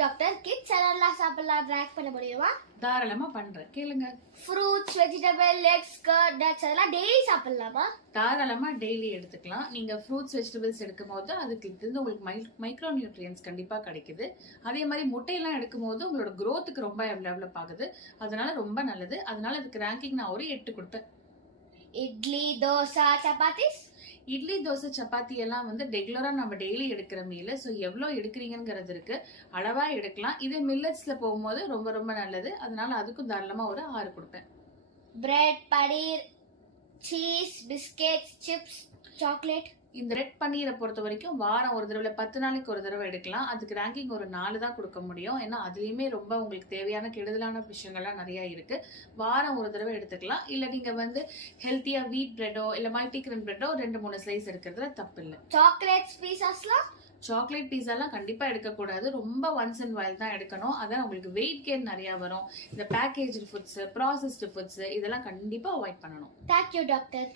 Doctor kids எல்லாம் சாப்பிடலாம் track பண்ண முடியுமா? தாராளமா பண்றேன், கேளுங்க. Fruits, vegetable, eggs, curd, nuts அதெல்லாம் டெய்லி சாப்பிடலாமா? தாராளமா டெய்லி எடுத்துக்கலாம். நீங்க ஃப்ரூட்ஸ் வெஜிடபிள்ஸ் எடுக்கும் போது அதுக்கு இருந்து உங்களுக்கு மைக்ரோ நியூட்ரியன்ஸ் கண்டிப்பா கிடைக்குது. அதே மாதிரி முட்டையெல்லாம் எடுக்கும் போது உங்களோட growthக்கு ரொம்ப டெவலப் ஆகுது. அதனால ரொம்ப நல்லது. அதனால அதுக்கு ரேங்கிங் நான் ஒரு 8 கொடுப்பேன். இட்லி, தோசை, சப்பாத்திஸ்? இட்லி, தோசை, சப்பாத்தி எல்லாம் வந்து ரெகுலரா நம்ம டெய்லி எடுக்கிற மீல். ஸோ எவ்வளோ எடுக்கிறீங்கிறது இருக்கு. அளவா எடுக்கலாம். இதே மில்லட்ஸ்ல போகும்போது ரொம்ப ரொம்ப நல்லது. அதனால அதுக்கும் தாராளமா ஒரு 6 கொடுப்பேன். Bread, paneer, cheese, biscuits, chips, chocolate? இந்த ரெட் பன்னீரை பொறுத்த வரைக்கும் வாரம் ஒரு தடவை 10 நாளைக்கு ஒரு தடவை எடுக்கலாம். அதுக்கு ரேங்கிங் ஒரு 4 தான் கொடுக்க முடியும். ஏன்னா அதுலயுமே ரொம்ப உங்களுக்கு தேவையான கெடுதலான விஷயங்கள்லாம் நிறைய இருக்கு. வாரம் ஒரு தடவை எடுத்துக்கலாம். இல்ல நீங்க வந்து ஹெல்த்தியா வீட் பிரெட்டோ இல்ல மல்டிகிரெயின் பிரெட்டோ 2-3 ஸ்லைஸ் இருக்கிறதுல தப்பு இல்லை. சாக்லேட்ஸ், பீஸாஸ்லாம்? சாக்லேட் பீஸாலாம் கண்டிப்பா எடுக்கக்கூடாது. ரொம்ப ஒன்ஸ் அண்ட் வைல் தான் எடுக்கணும். அதான் உங்களுக்கு வெயிட் கெயின் நிறைய வரும். இந்த பேக்கேஜ் ஃபுட்ஸ், ப்ராசஸ்டு ஃபுட்ஸ் இதெல்லாம் கண்டிப்பா அவாய்ட் பண்ணணும். Thank you doctor.